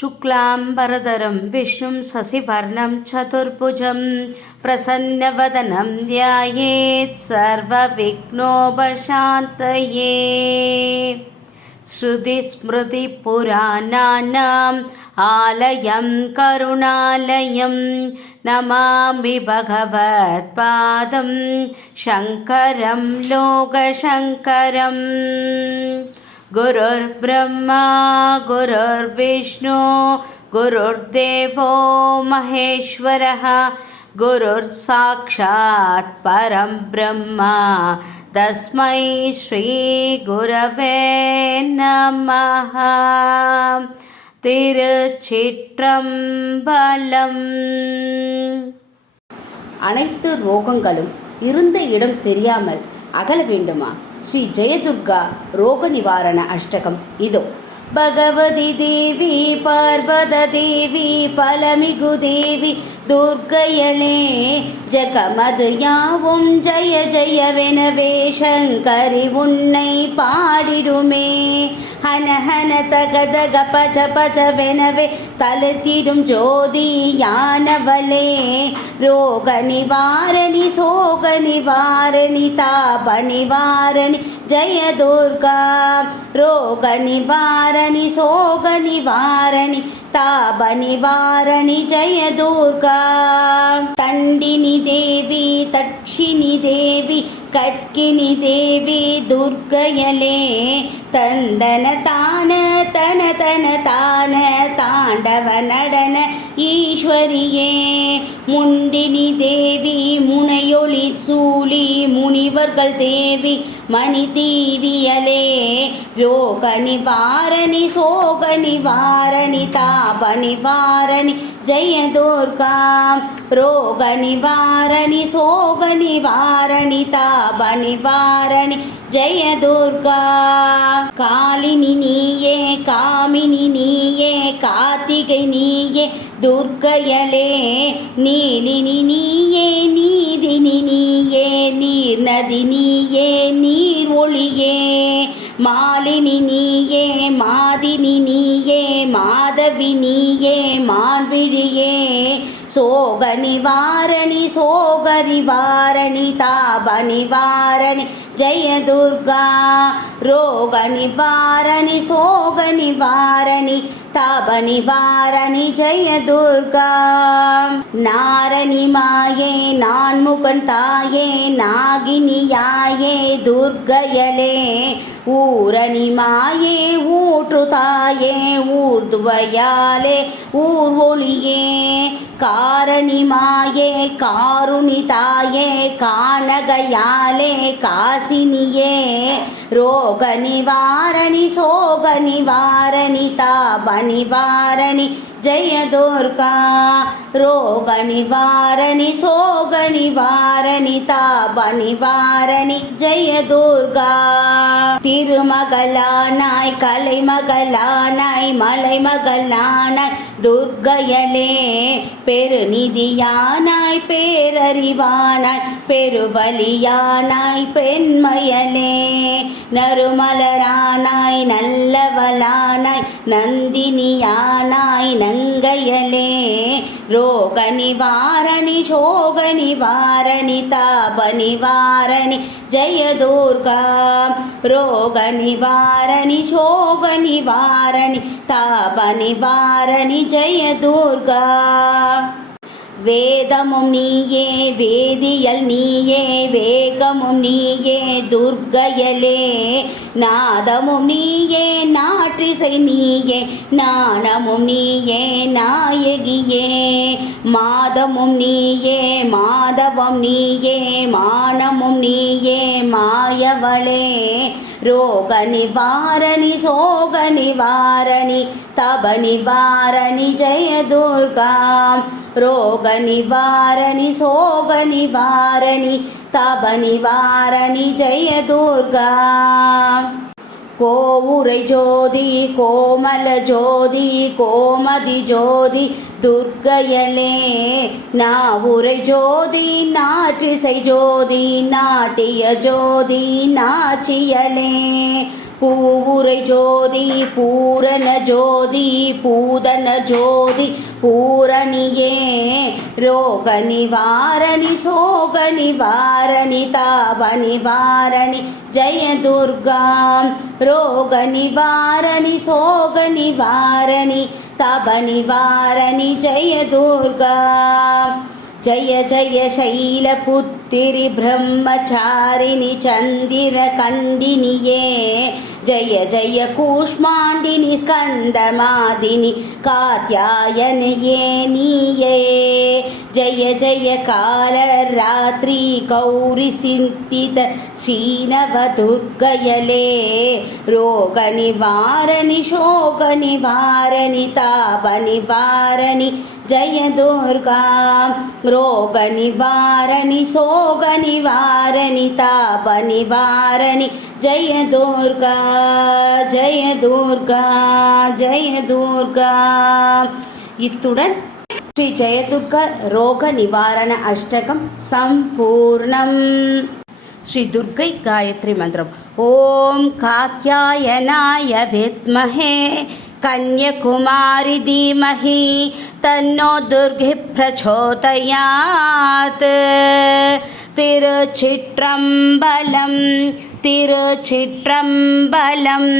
शुक्लाम्बरधरं विष्णुं शशिवर्णं चतुर्भुजं प्रसन्नवदनं ध्यायेत् सर्वविघ्नोपशान्तये। श्रुतिस्मृतिपुराणानाम् आलयं करुणालयं नमामि भगवत्पादं शङ्करं लोकशङ्करम्। गुरुर्ब्रह्मा गुरुर्विष्णु गुरुर्देवो महेश्वरः गुरुर्साक्षात् परं ब्रह्म तस्मै श्री गुरवे नमः। திருச்சிற்றம்பலம். அனைத்து ரோகங்களும் இருந்த இடம் தெரியாமல் அகல வேண்டுமா? ஸ்ரீ ஜெயதுர்கா ரோக நிவாரண அஷ்டகம் இதோ. பகவதி தேவி பார்வத தேவி பலமிகு தேவி துர்க்கையளே ஜகமது யாவும் ஜய ஜயவெனவே சங்கரி உன்னை பாடிடுமே. ஹனஹன தகதக பச்ச பச்சவெனவே தளர்த்திடும் ஜோதி யானவளே ரோக நிவாரணி சோக நிவாரணி தாப நிவாரணி ஜய துர்கா. ரோக நிவாரணி சோக நிவாரணி தாப நிவாரணி ஜய துர்கா. தண்டினி தேவி தக்ஷினி தேவி கட்கினி தேவி துர்க்கையலே தந்தன தான தன தன தான தாண்டவ நடன ஈஸ்வரியே. முண்டினி தேவி முனையொளி சூழி முனிவர்கள் தேவி மணி தீவியலே ரோக நிவாரணி சோக நிவாரணி தாப நிவாரணி ஜய துர்கா. ரோக நிவாரணி சோக நிவாரணி தாப நிவாரணி ஜய துர்கா. காளினி நீயே காமினி நீயே கார்த்திகை நீயே துர்க்கையலே நீலினி நீயே நீதினி நீயே நீர் நதி நீயே நீர் ஒளியே. மாலினி நீயே மாதினி நீயே மாதவி நீயே மான்விழியே. சோக நிவாரணி சோக நிவாரணி தாப நிவாரணி ஜய துர்கா. ரோக நிவாரணி சோக நிவாரணி தாப நிவாரணி ஜய துர்கா. நாரணி மாயே நான்முகன் தாயே நாகினியாயே துர்க்கையலே ஊரணி மாயே ஊற்று தாயே ஊர்துவையாலே ஊர் ஒளியே. காரணி மாயே காருணி தாயே கானகையாலே காசினியே ரோக நிவாரணி சோக நிவாரணி தாப நிவாரணி ஜய துர்கா. ரோக நிவாரணி சோக நிவாரணி தாப நிவாரணி ஜய துர்கா. திருமகளானாய் கலைமகளானாய் மலைமகளானாய் துர்க்கையலே பெருநிதியானாய் பேரறிவானாய் பெருவலியானாய் பெண்மையலே நறுமலரானாய் நல்லவளானாய் நந்தினியானாய் நங்கையலே ரோக நிவாரணி சோக நிவாரணி தாப நிவாரணி ஜய துர்கா. ரோக நிவாரணி சோக நிவாரணி தாப நிவாரணி ஜய துர்கா. வேதமும் நீயே வேதியல் நீயே வேகமும் நீயே துர்க்கையலே நாதமும் நீயே நாற்றிசை நீயே நாணமும் நீயே நாயகியே. மாதமும் நீயே மாதவம் நீயே மானமும் நீயே மாயவளே ரோக நிவாரணி சோக நிவாரணி தப நிவாரணி ஜய துர்கா. ரோக நிவாரணி சோக நிவாரணி தப நிவாரணி ஜய துர்கா. கோவுரை ஜோதி கோமல ஜோதி கோமதி ஜோதி துர்க்கையலே நாவுரை ஜோதி நாற்றிசை ஜோதி நாட்டிய ஜோதி நாச்சியலே பூவுரை ஜோதி பூரண ஜோதி பூதன ஜோதி பூரணியே ரோக நிவாரணி சோக நிவாரணி தாப நிவாரணி ஜெய துர்கா ரோக நிவாரணி சோக நிவாரணி தாப நிவாரணி ஜெய துர்கா जय जय शैलपुत्रि ब्रह्मचारिणि चन्दिरकण्डिनिये जय जय कूष्माण्डिनि स्कन्दमादिनि कात्यायनये नीये जय जय कालरात्रि गौरिसिन्तित श्रीनवदुर्गयले रोगनिवारणि शोकनिवारणि तापनिवारणि जय दुर्गा रोगनिवारणि शोकनिवारणि तापनिवारणि जय दुर्गा जय दुर्गा जय दुर्गा इत्तुडन् श्री जयदुर्गा रोग निवारण अष्टकं सम्पूर्णम् श्री दुर्गै गायत्री मंत्रम ओम कात्यायनाय विद्महे कन्याकुमारी धीमहि तन्नो दुर्गे प्रचोदयात् तिरुचिट्रम्बलम् तिरुचिट्रम्बलम्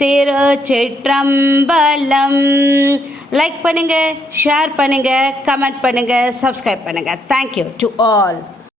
तिरुचिट्रम्बलम् லைக் பண்ணுங்க ஷேர் பண்ணுங்க கமெண்ட் பண்ணுங்க சப்ஸ்கிரைப் பண்ணுங்க தேங்க்யூ டு ஆல்